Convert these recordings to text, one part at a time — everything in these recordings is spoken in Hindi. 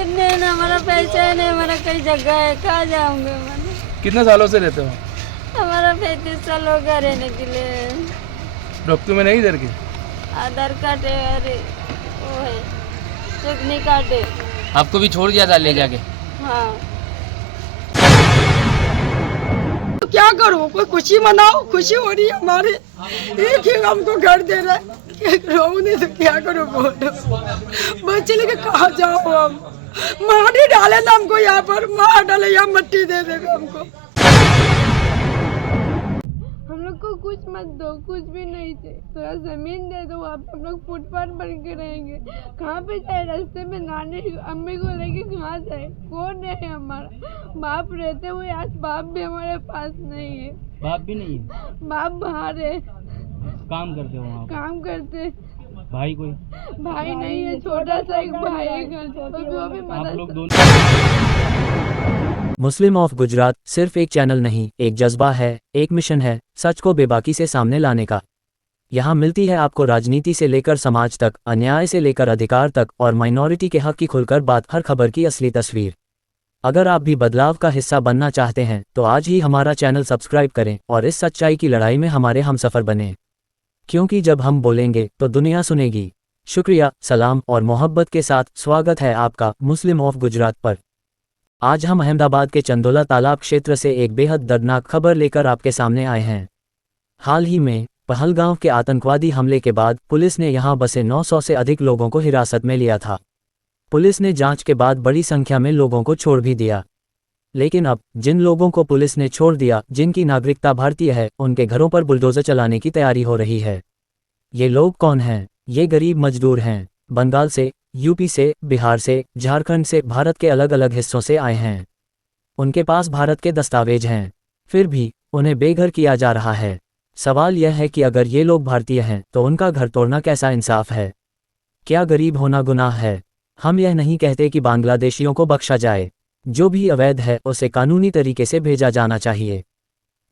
करने है ना, हमारा पैसा है नहीं, हमारा कई जगह है, कहाँ जाऊंगे मैंने। कितने सालों से रहते हो? हमारा 35 साल हो गया रहने के लिए। डॉक्यूमेंट नहीं इधर के? आधार कार्ड है, अरे वो है चटनी कार्ड है। आपको भी छोड़ दिया था ले जाके? हाँ। तो क्या करूँ, कोई खुशी मनाओ, खुशी हो रही है हमारी, एक ही हमको घर दे रहा है, रहूँ नहीं तो क्या करूँ बोलो, बच्चे लेके कहाँ जाओ हम, मार ही डाले ना हमको यहाँ पर, मार डाले यहाँ मट्टी दे देगा हमको। हम लोग को कुछ मत दो, कुछ भी नहीं थे, थोड़ा जमीन दे दो, वहाँ पे हम लोग फुटपाथ बन के रहेंगे। कहाँ पे जाए, रास्ते में नानी अम्मी को लेके कहाँ जाए, कौन है हमारा बाप, रहते हुए आज बाप भी हमारे पास नहीं है। बाप भी नहीं है? बाप बाहर है, काम करते हो वहाँ? काम करते। भाई कोई? भाई नहीं है, छोटा सा एक भाई है घर, तो वो भी आप लोग मदद। दोनों? मुस्लिम ऑफ गुजरात सिर्फ एक चैनल नहीं, एक जज्बा है, एक मिशन है, सच को बेबाकी से सामने लाने का। यहाँ मिलती है आपको राजनीति से लेकर समाज तक, अन्याय से लेकर अधिकार तक और माइनॉरिटी के हक की खुलकर बात, हर खबर की असली तस्वीर। अगर आप भी बदलाव का हिस्सा बनना चाहते हैं तो आज ही हमारा चैनल सब्सक्राइब करें और इस सच्चाई की लड़ाई में हमारे हमसफर बने, क्योंकि जब हम बोलेंगे तो दुनिया सुनेगी। शुक्रिया, सलाम और मोहब्बत के साथ स्वागत है आपका मुस्लिम ऑफ गुजरात पर। आज हम अहमदाबाद के चंदोला तालाब क्षेत्र से एक बेहद दर्दनाक खबर लेकर आपके सामने आए हैं। हाल ही में पहलगांव के आतंकवादी हमले के बाद पुलिस ने यहां बसे 900 से अधिक लोगों को हिरासत में लिया था। पुलिस ने जांच के बाद बड़ी संख्या में लोगों को छोड़ भी दिया, लेकिन अब जिन लोगों को पुलिस ने छोड़ दिया, जिनकी नागरिकता भारतीय है, उनके घरों पर बुलडोजर चलाने की तैयारी हो रही है। ये लोग कौन हैं? ये गरीब मजदूर हैं, बंगाल से, यूपी से, बिहार से, झारखंड से, भारत के अलग अलग हिस्सों से आए हैं। उनके पास भारत के दस्तावेज हैं, फिर भी उन्हें बेघर किया जा रहा है। सवाल यह है कि अगर ये लोग भारतीय हैं तो उनका घर तोड़ना कैसा इंसाफ है? क्या गरीब होना गुनाह है? हम यह नहीं कहते कि बांग्लादेशियों को बख्शा जाए, जो भी अवैध है उसे कानूनी तरीके से भेजा जाना चाहिए,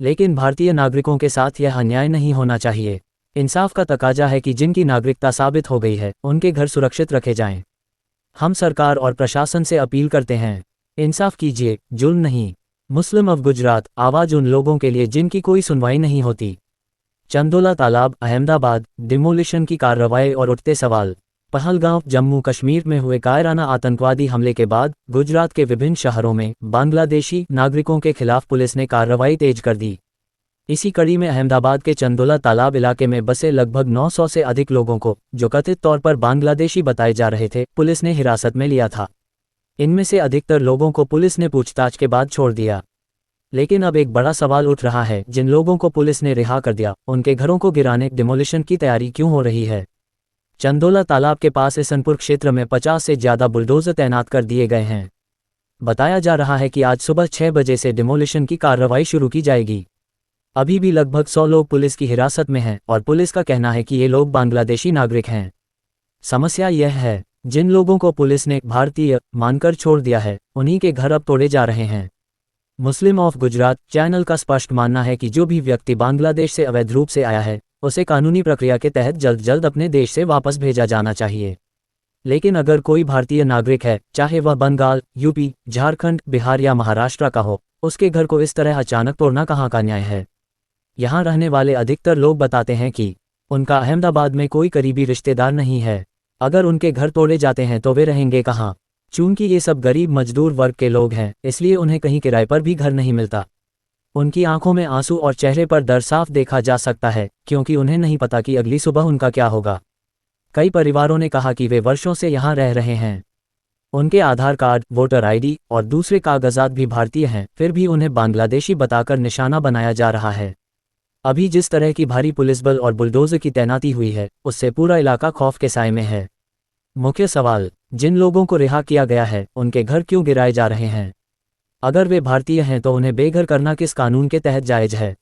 लेकिन भारतीय नागरिकों के साथ यह अन्याय नहीं होना चाहिए। इंसाफ का तकाजा है कि जिनकी नागरिकता साबित हो गई है उनके घर सुरक्षित रखे जाएं। हम सरकार और प्रशासन से अपील करते हैं, इंसाफ कीजिए, जुल्म नहीं। मुस्लिम ऑफ गुजरात, आवाज उन लोगों के लिए जिनकी कोई सुनवाई नहीं होती। चंदोला तालाब, अहमदाबाद, डिमोलिशन की कार्रवाई और उठते सवाल। पहलगांव, जम्मू कश्मीर में हुए कायराना आतंकवादी हमले के बाद गुजरात के विभिन्न शहरों में बांग्लादेशी नागरिकों के खिलाफ पुलिस ने कार्रवाई तेज कर दी। इसी कड़ी में अहमदाबाद के चंदोला तालाब इलाके में बसे लगभग 900 से अधिक लोगों को, जो कथित तौर पर बांग्लादेशी बताए जा रहे थे, पुलिस ने हिरासत में लिया था। इनमें से अधिकतर लोगों को पुलिस ने पूछताछ के बाद छोड़ दिया, लेकिन अब एक बड़ा सवाल उठ रहा है, जिन लोगों को पुलिस ने रिहा कर दिया, उनके घरों को गिराने, डिमोलिशन की तैयारी क्यों हो रही है? चंदोला तालाब के पास इसनपुर क्षेत्र में 50 से ज़्यादा बुलडोजर तैनात कर दिए गए हैं। बताया जा रहा है कि आज सुबह 6 बजे से डिमोलिशन की कार्रवाई शुरू की जाएगी। अभी भी लगभग 100 लोग पुलिस की हिरासत में हैं और पुलिस का कहना है कि ये लोग बांग्लादेशी नागरिक हैं। समस्या यह है, जिन लोगों को पुलिस ने भारतीय मानकर छोड़ दिया है, उन्हीं के घर अब तोड़े जा रहे हैं। मुस्लिम ऑफ गुजरात चैनल का स्पष्ट मानना है कि जो भी व्यक्ति बांग्लादेश से अवैध रूप से आया है, उसे कानूनी प्रक्रिया के तहत जल्द जल्द अपने देश से वापस भेजा जाना चाहिए। लेकिन अगर कोई भारतीय नागरिक है, चाहे वह बंगाल, यूपी, झारखंड, बिहार या महाराष्ट्र का हो, उसके घर को इस तरह अचानक तोड़ना कहाँ का न्याय है? यहाँ रहने वाले अधिकतर लोग बताते हैं कि उनका अहमदाबाद में कोई करीबी रिश्तेदार नहीं है। अगर उनके घर तोड़े जाते हैं तो वे रहेंगे कहाँ? चूंकि ये सब गरीब मजदूर वर्ग के लोग हैं, इसलिए उन्हें कहीं किराए पर भी घर नहीं मिलता। उनकी आंखों में आंसू और चेहरे पर डर साफ देखा जा सकता है, क्योंकि उन्हें नहीं पता कि अगली सुबह उनका क्या होगा। कई परिवारों ने कहा कि वे वर्षों से यहाँ रह रहे हैं, उनके आधार कार्ड, वोटर आईडी और दूसरे कागजात भी भारतीय हैं, फिर भी उन्हें बांग्लादेशी बताकर निशाना बनाया जा रहा है। अभी जिस तरह की भारी पुलिस बल और बुलडोजर की तैनाती हुई है, उससे पूरा इलाका खौफ के साए में है। मुख्य सवाल, जिन लोगों को रिहा किया गया है, उनके घर क्यों गिराए जा रहे हैं? अगर वे भारतीय हैं तो उन्हें बेघर करना किस कानून के तहत जायज है?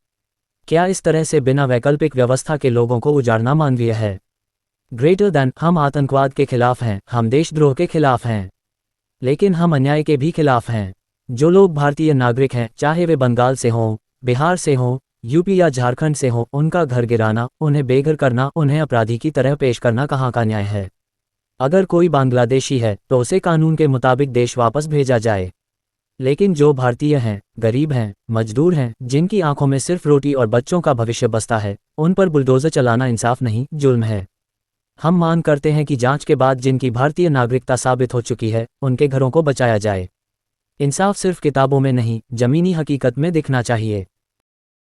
क्या इस तरह से बिना वैकल्पिक व्यवस्था के लोगों को उजाड़ना मानवीय है? ग्रेटर दैन, हम आतंकवाद के खिलाफ हैं, हम देशद्रोह के खिलाफ हैं, लेकिन हम अन्याय के भी खिलाफ हैं। जो लोग भारतीय नागरिक हैं, चाहे वे बंगाल से हों, बिहार से हों, यूपी या झारखंड से हों, उनका घर गिराना, उन्हें बेघर करना, उन्हें अपराधी की तरह पेश करना कहाँ का न्याय है? अगर कोई बांग्लादेशी है तो उसे कानून के मुताबिक देश वापस भेजा जाए, लेकिन जो भारतीय हैं, गरीब हैं, मजदूर हैं, जिनकी आंखों में सिर्फ रोटी और बच्चों का भविष्य बसता है, उन पर बुलडोजर चलाना इंसाफ नहीं, जुल्म है। हम मांग करते हैं कि जांच के बाद जिनकी भारतीय नागरिकता साबित हो चुकी है, उनके घरों को बचाया जाए। इंसाफ सिर्फ किताबों में नहीं, जमीनी हकीकत में दिखना चाहिए।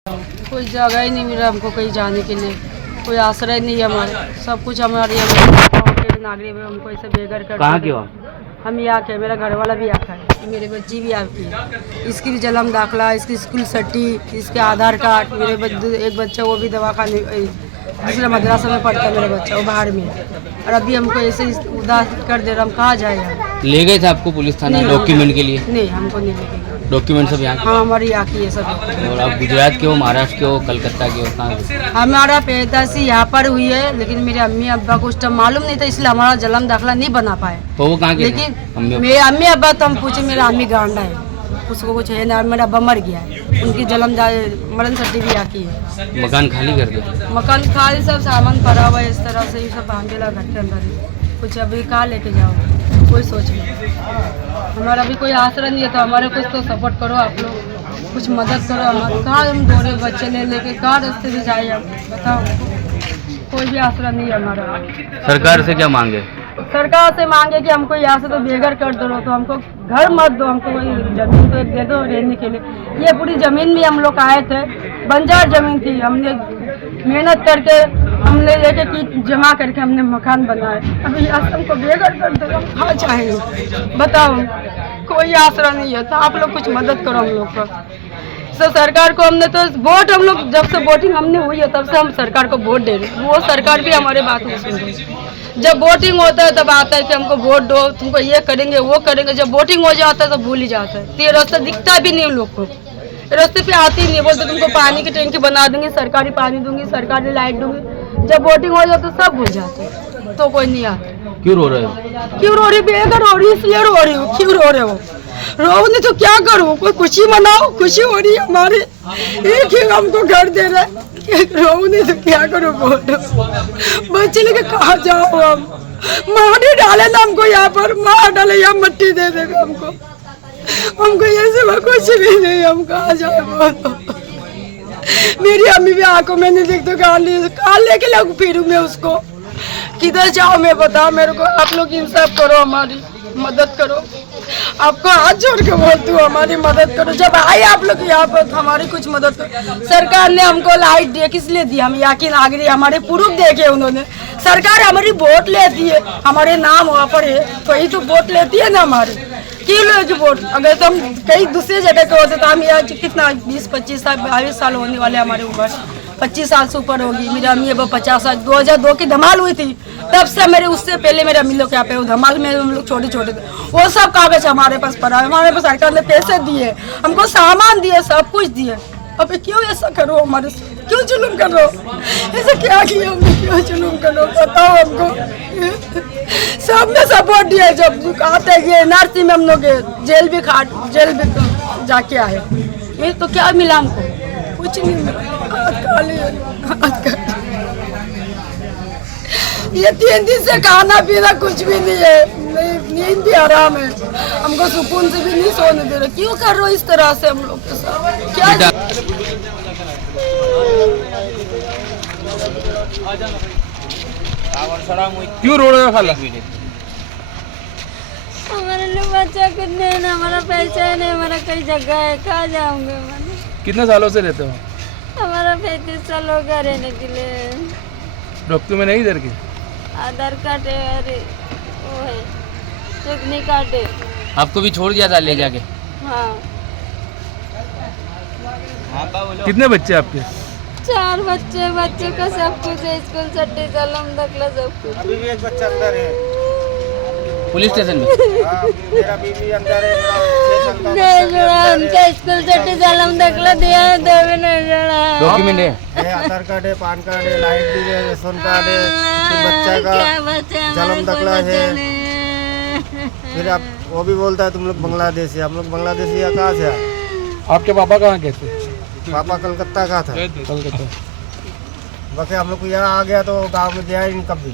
कोई जगह ही नहीं मिला हमको कहीं जाने के लिए, कोई आश्रय नहीं है हमारे, सब कुछ हमारे गाँव के नागरिक है, हमको ऐसे बेघर कर। कहाँ के हो? हम यहाँ के, मेरा घर वाला भी यहाँ का है, मेरे बच्ची भी यहाँ की है। इसकी भी जन्म दाखला, इसकी स्कूल सट्टी, इसके आधार कार्ड, मेरे एक बच्चा वो भी दवाखाने दूसरा मदरसा में पढ़ता है मेरा बच्चा, वो बाहर में है। और अभी हमको ऐसे उदास कर दे रहा, हम कहाँ जाए हम? ले गए थे आपको पुलिस थाना डॉक्यूमेंट के लिए? नहीं, हमको नहीं लेके। डॉक्यूमेंट सब यहाँ हाँ, हमारे यहाँ की है सब। और आप गुजरात के हो, महाराष्ट्र के हो, कलकत्ता के हो, कहाँ के? हमारा पैदाशी यहाँ पर हुई है, लेकिन मेरे अम्मी अब्बा को उस टाइम मालूम नहीं था, इसलिए हमारा जन्म दाखला नहीं बना पाए। तो वो कहाँ के थे? लेकिन मेरे अम्मी अब्बा तो हम पूछे, मेरा अम्मी गांडा है, उसको कुछ है ना, मेरा अब्बा मर गया है, उनकी मरण सर्टी भी यहाँ की है। मकान खाली कर दो। मकान खाली, सब सामान पड़ा हुआ है इस तरह से, ये सब बांधेला घर के अंदर ही। कुछ अभी कहाँ लेके जाओ, कोई सोच नहीं। हमारा भी कोई आसरा नहीं है, तो हमारे कुछ तो सपोर्ट करो आप लोग, कुछ मदद करो। हमारे कहाँ हम दौड़े बच्चे ले लेके, कहाँ रास्ते में जाए हम, बताओ। कोई भी आसरा नहीं है हमारा। सरकार से क्या मांगे? सरकार से मांगे कि हमको यहाँ से तो बेघर कर दो, तो हमको घर मत दो, हमको कोई जमीन तो एक दे दो रहने के लिए। ये पूरी जमीन भी हम लोग आए थे, बंजर जमीन थी, हमने मेहनत करके हमने लेके की जमा करके हमने मकान बनाए। अभी यहाँ हमको बेघर कर दो, हम कहाँ चाहेंगे बताओ? कोई आसरा नहीं है, तो आप लोग कुछ मदद करो हम लोग को। तो सरकार को हमने तो वोट, हम लोग जब से वोटिंग हमने हुई है तब से हम सरकार को वोट दे रहे, वो सरकार भी हमारे बात नहीं सुन रही। जब वोटिंग होता है तब आता है कि हमको वोट दो, तुमको ये करेंगे वो करेंगे। जब वोटिंग हो जाता है तो भूल ही जाता है। तो ये रास्ता दिखता भी नहीं उन लोग को, रास्ते पे आती नहीं, बोलते तुमको पानी की टैंकी बना दूंगी, सरकारी पानी दूंगी, सरकारी लाइट दूंगी। जब वोटिंग हो जाए तो सब भूल जाते हैं, तो कोई नहीं आता। क्यों रो रहे हो? क्यों रो रही? बेघर हो रही, इसलिए रो रही हूँ। क्यों रो रहे हो? रो नहीं तो क्या करूँ? कोई खुशी मनाओ, खुशी हो रही है हमारी, एक ही हमको घर दे रहा है। रो नहीं तो क्या करूँ? बोलो, बच्चे लेके कहाँ जाओ हम? माटी डाले ना हमको यहाँ पर, मार डाले यहाँ, मट्टी दे देगा हमको ये सिवा कुछ भी नहीं, हम कहाँ जाए बोलो? मेरी अम्मी भी आंखों में नहीं दिखती, कहाँ लेके लगू फिरूँ मैं उसको? किधर जाओ मैं बताओ मेरे को? आप लोग इंसाफ करो, हमारी मदद करो। आपको हाथ जोड़ के बोलती हूँ, हमारी मदद करो। जब आए आप लोग यहाँ पर हमारी कुछ मदद करो। सरकार ने हमको लाइट दिया, किस लिए दिया? हम यहाँ की नागरिक, हमारे प्रूफ देखे उन्होंने। सरकार हमारी वोट लेती है, हमारे नाम वहाँ पर है, तो यही तो वोट लेती है ना हमारी। क्यों लोगी वोट? अगर तो हम कहीं दूसरी जगह के होते तो हम यहाँ कितना 20-25 साल 22 साल होने वाले, हमारी उम्र 25 साल से ऊपर होगी। मेरी अम्मी अब 50 साल, 2002 की धमाल हुई थी, तब से मेरे उससे पहले मेरे अम्मी लोग यहाँ पे धमाल में हम लोग छोटे छोटे थे। वो सब कागज हमारे पास पड़ा है, हमारे पास सरकार ने पैसे दिए, हमको सामान दिए, सब कुछ दिए। अब क्यों ऐसा करो? हमारे क्यों जुलूम कर रहे हो? ऐसा क्या किया हमने? क्यों जुलूम कर रहे हो? बताओ हमको। सबने सपोर्ट दिया। जब आते ये NRC में हम लोग जेल भी जाके आए, ये तो क्या मिला हमको? कुछ नहीं मिला। ये 3 दिन से खाना पीना कुछ भी नहीं है, नींद भी आराम है, हमको सुकून से भी नहीं सोने दे रहे। क्यों कर रहे हो इस तरह से हम लोग के साथ? क्या क्यों रो रहे हो खाला? हमारे लिए बच्चा कुछ नहीं ना, हमारा पैसा नहीं, हमारा कई जगह है, कहाँ जाऊंगे मैंने? कितने सालों से रहते हो? हमारा 35 साल हो गया रहने के लिए। डॉक्यूमेंट नहीं इधर के? आधार कार्ड है, अरे वो है, चुकनी कार्ड है। आपको भी छोड़ दिया था ले जाके? हाँ। कितने बच्चे आपके? 4 बच्चे, बच्चे का सब कुछ है, स्कूल सट्टी कलम दखला सब कुछ। अभी भी एक बच्चा अंदर है पुलिस स्टेशन में? मेरा बीवी अंदर है, नहीं जुड़ा, उनका स्कूल सट्टी कलम दखला दिया है, तो भी नहीं जुड़ा। डॉक्यूमेंट है? आधार कार्ड है, पान कार्ड है, लाइट बिल है, रेशन कार्ड है, फिर बच्चा का जन्म दाखला है। फिर आप वो भी बोलता है तुम लोग बांग्लादेशी, हम लोग बांग्लादेशी या कहाँ से आए? आपके पापा कहाँ के थे? पापा कलकत्ता का था। कलकत्ता। बाकी हम लोग को यहाँ आ गया तो गांव में गया ही नहीं कभी।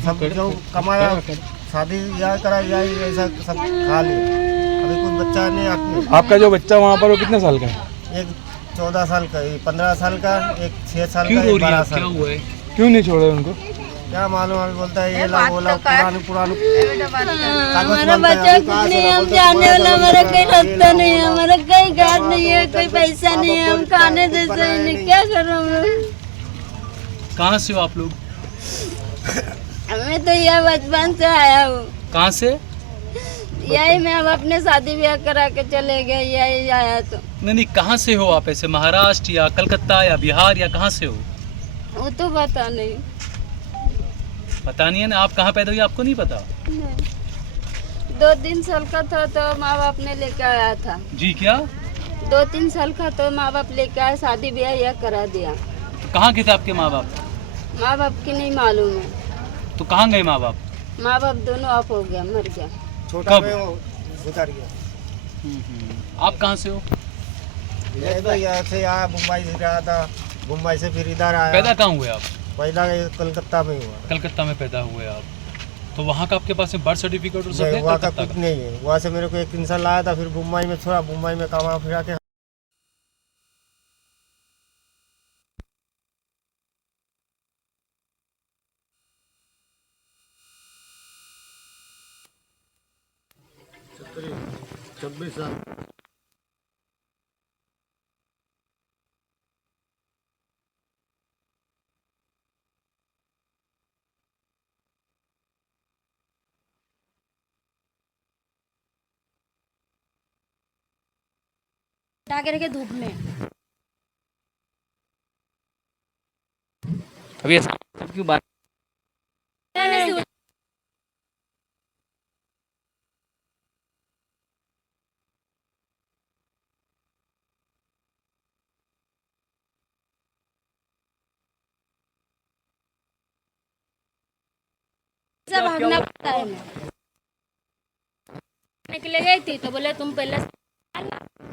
सब जो कमाया शादी या करा या ऐसा सब खा लिया। अभी कुछ बच्चा नहीं आदमी। आपका जो बच्चा वहाँ पर वो कितने साल का है? एक 14 साल का, 15 साल का, एक 6 साल का, क्यों एक रो रही 12 है? साल क्या का। हुआ है? क्यों नहीं छोड़े उनको? क्या मालूम, अभी बोलता है ये ला वो ला, पुरानी हमारा बच्चा कुछ नहीं, हम जाने वाला, हमारा कोई रास्ता नहीं है, हमारा कोई घर नहीं है, कोई पैसा नहीं है, हम खाने जैसे ही नहीं, क्या करूँ हम लोग? कहाँ से हो आप लोग? मैं तो यह बचपन से आया हूँ, कहाँ से? यही मैं अब अपने शादी ब्याह करा के चले गए, यही आया तो। नहीं, कहाँ से हो आप? ऐसे महाराष्ट्र या कलकत्ता या बिहार या कहाँ से हो? वो तो पता नहीं। पता नहीं है ना। आप कहाँ पैदा हुई आपको नहीं पता? 2-3 साल का था तो माँ बाप ने लेकर आया था। जी क्या? 2-3 साल का तो माँ बाप लेकर आए, शादी ब्याह यह करा दिया। तो कहाँ के थे आपके माँ बाप? माँ बाप की नहीं मालूम है। तो कहाँ गए माँ बाप? माँ बाप दोनों ऑफ हो गया, मर गया। छोटा कब? में वो गुजर गया। आप कहाँ से हो? ये तो यहाँ से आया, मुंबई से रहा था, मुंबई से फिर इधर आया। पैदा कहाँ हुए आप? पहला ये कलकत्ता में हुआ। कलकत्ता में पैदा हुए आप। तो वहाँ का आपके पास में बर्थ सर्टिफिकेट और सब है? वहाँ का कलकत्ता कुछ का? नहीं है। वहाँ से मेरे को 1-3 साल लाया था, फिर मुंबई में छोड़ा, मुंबई में कमा फिरा के। हटा के रखे धूप में। अभी ऐसा क्यों बात? सब भागना पड़ता है। मैं निकले गई थी तो बोले तुम पहले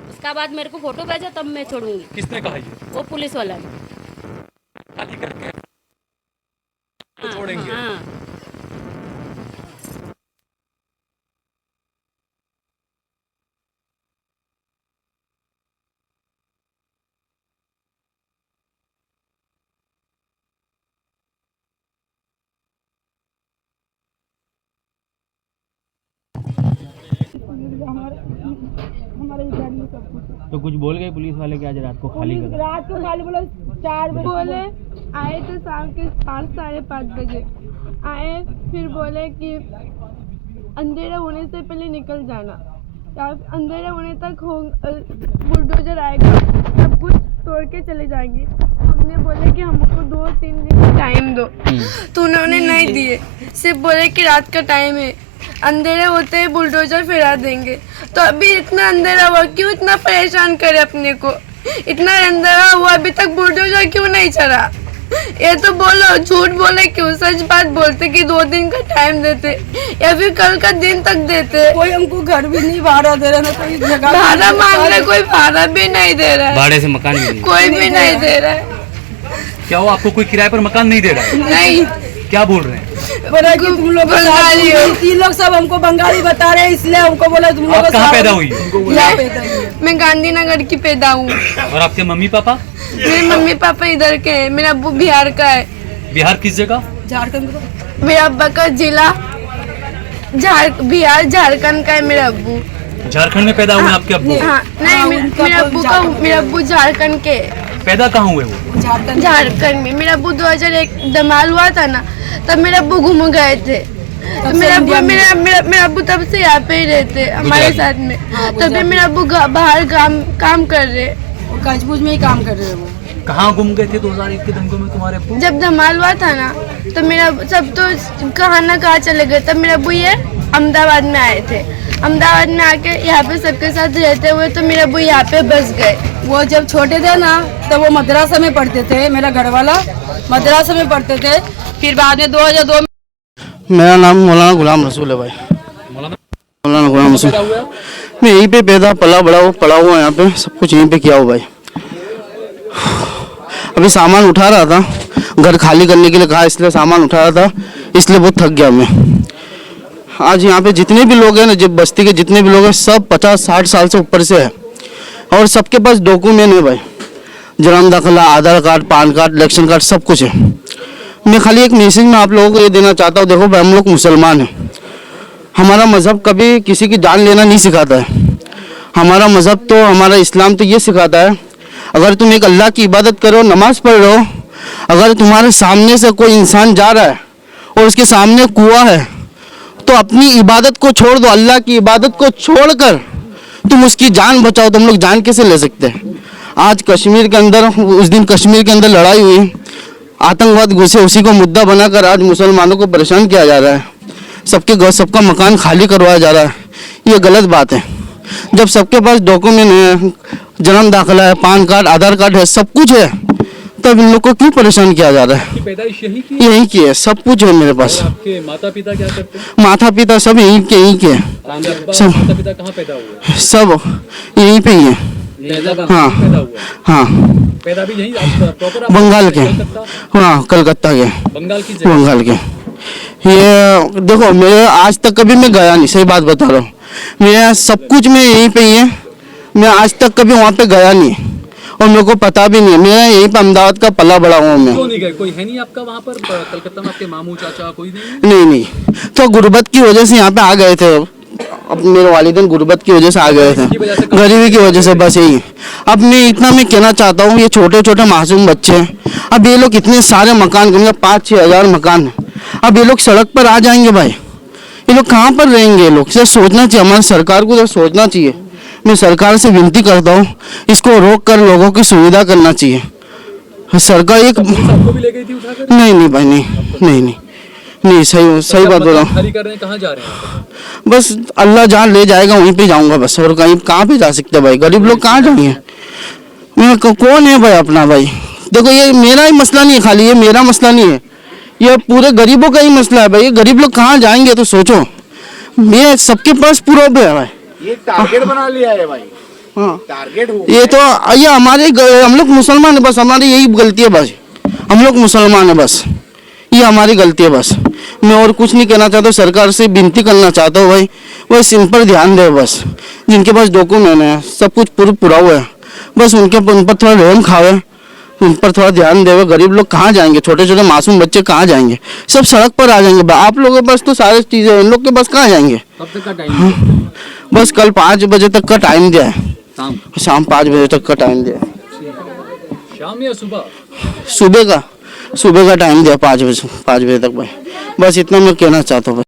उसका बाद मेरे को फोटो भेजो तब मैं छोड़ूंगी। किसने कहा ये? वो पुलिस वाला ने। खाली करके तो छोड़ेंगे। हाँ। तो कुछ बोल गए पुलिस वाले कि आज रात को खाली कर? रात को खाली बोलो 4 बजे बोले, आए थे शाम के 5 साढ़े 5 बजे आए, फिर बोले कि अंधेरा होने से पहले निकल जाना, अंधेरा होने तक बुलडोजर आएगा, सब कुछ तोड़ के चले जाएंगे। हमने बोले कि हमको 2-3 दिन टाइम दो, तो उन्होंने नहीं दिए, सिर्फ बोले कि रात का टाइम है, अंधेरे होते ही बुलडोजर फिरा देंगे। तो अभी इतना अंधेरा हुआ, क्यों इतना परेशान करे अपने को? इतना अंधेरा हुआ, अभी तक बुलडोजर क्यों नहीं चला? ये तो बोलो, झूठ बोले क्यों? सच बात बोलते कि 2 दिन का टाइम देते या फिर कल का दिन तक देते। कोई हमको घर भी नहीं भाड़ा दे रहा, ना कोई जगह भाड़ा मांग रहे, कोई भाड़ा भी नहीं दे रहा है, भाड़े से मकान मिल कोई भी नहीं दे रहा है। क्या हो? आपको कोई किराए पर मकान नहीं दे रहा है? नहीं, क्या बोल रहे हैं? बोला कि तुम लोग बंगाली हो। 3 लोग सब हमको बंगाली बता रहे हैं, इसलिए हमको बोला तुम लोग आप कहाँ पैदा हुई? यहाँ पैदा हुई है। मैं गांधीनगर की पैदा हूँ। और आपके मम्मी पापा? मेरे मम्मी पापा इधर के हैं, मेरा अब्बू बिहार का है। बिहार किस जगह? झारखंड को मेरा अब्बा का जिला बिहार झारखंड का है। मेरा अब्बू झारखंड में पैदा हुए आपके अब्बू? हाँ, नहीं, मेरा अब्बू झारखंड के है। पैदा कहाँ हुए वो? झारखंड में। मेरा अब्बू 2001 धमाल हुआ था ना, तब मेरा अब्बू घूम गए थे। तो मेरा अब्बू तब से यहाँ पे ही रहते हमारे साथ में। तभी मेरा अब्बू बाहर काम कर रहे, काजपूज में ही काम कर रहे हैं वो। कहाँ गुम गए थे 2001 के दंगों में तुम्हारे अब्बू? जब धमाल हुआ था ना, तो मेरा सब तो कहाँ ना कहाँ चले गए। तब मेरा अब्बू ये अहमदाबाद में आए थे। अहमदाबाद में आके यहाँ पे सबके साथ रहते हुए तो मेरा अब्बू यहाँ पे बस गए। वो जब छोटे थे ना, तब वो मद्रासा में पढ़ते थे, मेरा घर वाला मद्रासा में पढ़ते थे। फिर बाद में 2002 में मेरा नाम मौलाना गुलाम रसूल है भाई। मौलाना गुलाम रसूल। मैं यहीं पे पैदा पला बड़ा पढ़ा हुआ यहाँ पे, सब कुछ यहीं पे किया हुआ भाई। अभी सामान उठा रहा था, घर खाली करने के लिए कहा इसलिए सामान उठा रहा था, इसलिए बहुत थक गया मैं। आज यहाँ पे जितने भी लोग हैं ना, जब बस्ती के जितने भी लोग हैं सब 50-60 साल से ऊपर से है और सबके पास डॉक्यूमेंट है भाई, जन्म दाखिला, Aadhaar card, PAN card, election card, सब कुछ है। मैं खाली एक मैसेज में आप लोगों को ये देना चाहता हूँ, देखो भाई हम लोग मुसलमान हैं, हमारा मज़हब कभी किसी की जान लेना नहीं सिखाता है। हमारा मज़हब तो, हमारा इस्लाम तो ये सिखाता है, अगर तुम एक अल्लाह की इबादत करो, नमाज़ पढ़ रहे हो, अगर तुम्हारे सामने से कोई इंसान जा रहा है और उसके सामने कुआं है तो अपनी इबादत को छोड़ दो, अल्लाह की इबादत को छोड़कर तुम उसकी जान बचाओ। तो हम लोग जान कैसे ले सकते हैं? आज कश्मीर के अंदर, उस दिन कश्मीर के अंदर लड़ाई हुई, आतंकवाद घुसे, उसी को मुद्दा बनाकर आज मुसलमानों को परेशान किया जा रहा है, सबका मकान खाली करवाया जा रहा है। ये गलत बात है। जब सबके पास डॉक्यूमेंट है, जन्म दाखिला है, पान कार्ड, आधार कार्ड है, सब कुछ है, तब इन लोग को क्यों परेशान किया जा रहा है? पैदाइश यहीं की है, सब कुछ है मेरे पास। आपके माता पिता क्या करते हैं? माता पिता सब यहीं के सब। माता पिता कहाँ पैदा हुए? सब यहीं पे ही है। हाँ हाँ, पैदा भी यहीं प्रॉपर बंगाल के, हाँ कलकत्ता के, बंगाल के। ये देखो, मेरे आज तक कभी मैं गया नहीं, सही बात बता रहा हूँ, मेरा सब कुछ में यहीं पे ही है। मैं आज तक कभी वहाँ पे गया नहीं और मेरे को पता भी नहीं है। मेरा यहीं पे अहमदाबाद का पला बड़ा हुआ मैं। क्यों नहीं गए? कोई है नहीं आपका वहाँ पर कलकत्ता में? आपके मामू चाचा कोई नहीं? नहीं, तो गुर्बत की वजह से यहाँ पे आ गए थे। अब मेरे वालिदैन गुर्बत की वजह से आ गए थे, गरीबी की वजह से, बस यही। अब मैं कहना चाहता हूँ, ये छोटे छोटे मासूम बच्चे हैं, अब ये लोग इतने सारे मकान, मतलब 5-6 हज़ार मकान है, अब ये लोग सड़क पर आ जाएंगे भाई, ये लोग कहाँ पर रहेंगे? ये लोग सर सोचना चाहिए, हमारी सरकार को तो सोचना चाहिए। मैं सरकार से विनती करता हूँ, इसको रोक कर लोगों की सुविधा करना चाहिए। सरकार एक आपको भी ले गई थी उठाकर? नहीं भाई, नहीं, सही बात बोल रहा हूँ। खाली कर रहे हैं, कहाँ जा रहे हैं? बस अल्लाह जहाँ ले जाएगा वहीं पे जाऊंगा बस, और कहाँ पे जा सकते भाई? गरीब लोग कहाँ जाएंगे? मैं कौन है भाई अपना? भाई देखो, ये मेरा ही मसला नहीं है, खाली ये मेरा मसला नहीं है, ये पूरे गरीबों का ही मसला है भाई। ये गरीब लोग कहाँ जाएंगे? तो सोचो, मैं सबके पास प्रूफ है भाई। ये टारगेट बना लिया है भाई। हाँ, टारगेट हो ये तो ये हम लोग मुसलमान है, बस हमारी यही गलती है बस, हम लोग मुसलमान है बस, ये हमारी गलती है बस। मैं और कुछ नहीं कहना चाहता, सरकार से विनती करना चाहता हूँ भाई, बस इन पर ध्यान दे बस। जिनके पास डॉक्यूमेंट है, सब कुछ पूरा हुआ है, बस उन पर थोड़ा रहम खावे, उन पर थोड़ा ध्यान देवे। गरीब लोग कहाँ जाएंगे? छोटे छोटे मासूम बच्चे कहाँ जाएंगे? सब सड़क पर आ जाएंगे। आप लोगों के पास तो सारी चीज़ें हैं, इन लोग के पास कहाँ जाएंगे? कब तक का टाइम? बस कल 5 बजे तक का टाइम दिया है, शाम 5 बजे तक का टाइम दिया है। शाम या सुबह? सुबह का टाइम दिया 5 बजे तक भाई। बस इतना मैं कहना चाहता हूँ।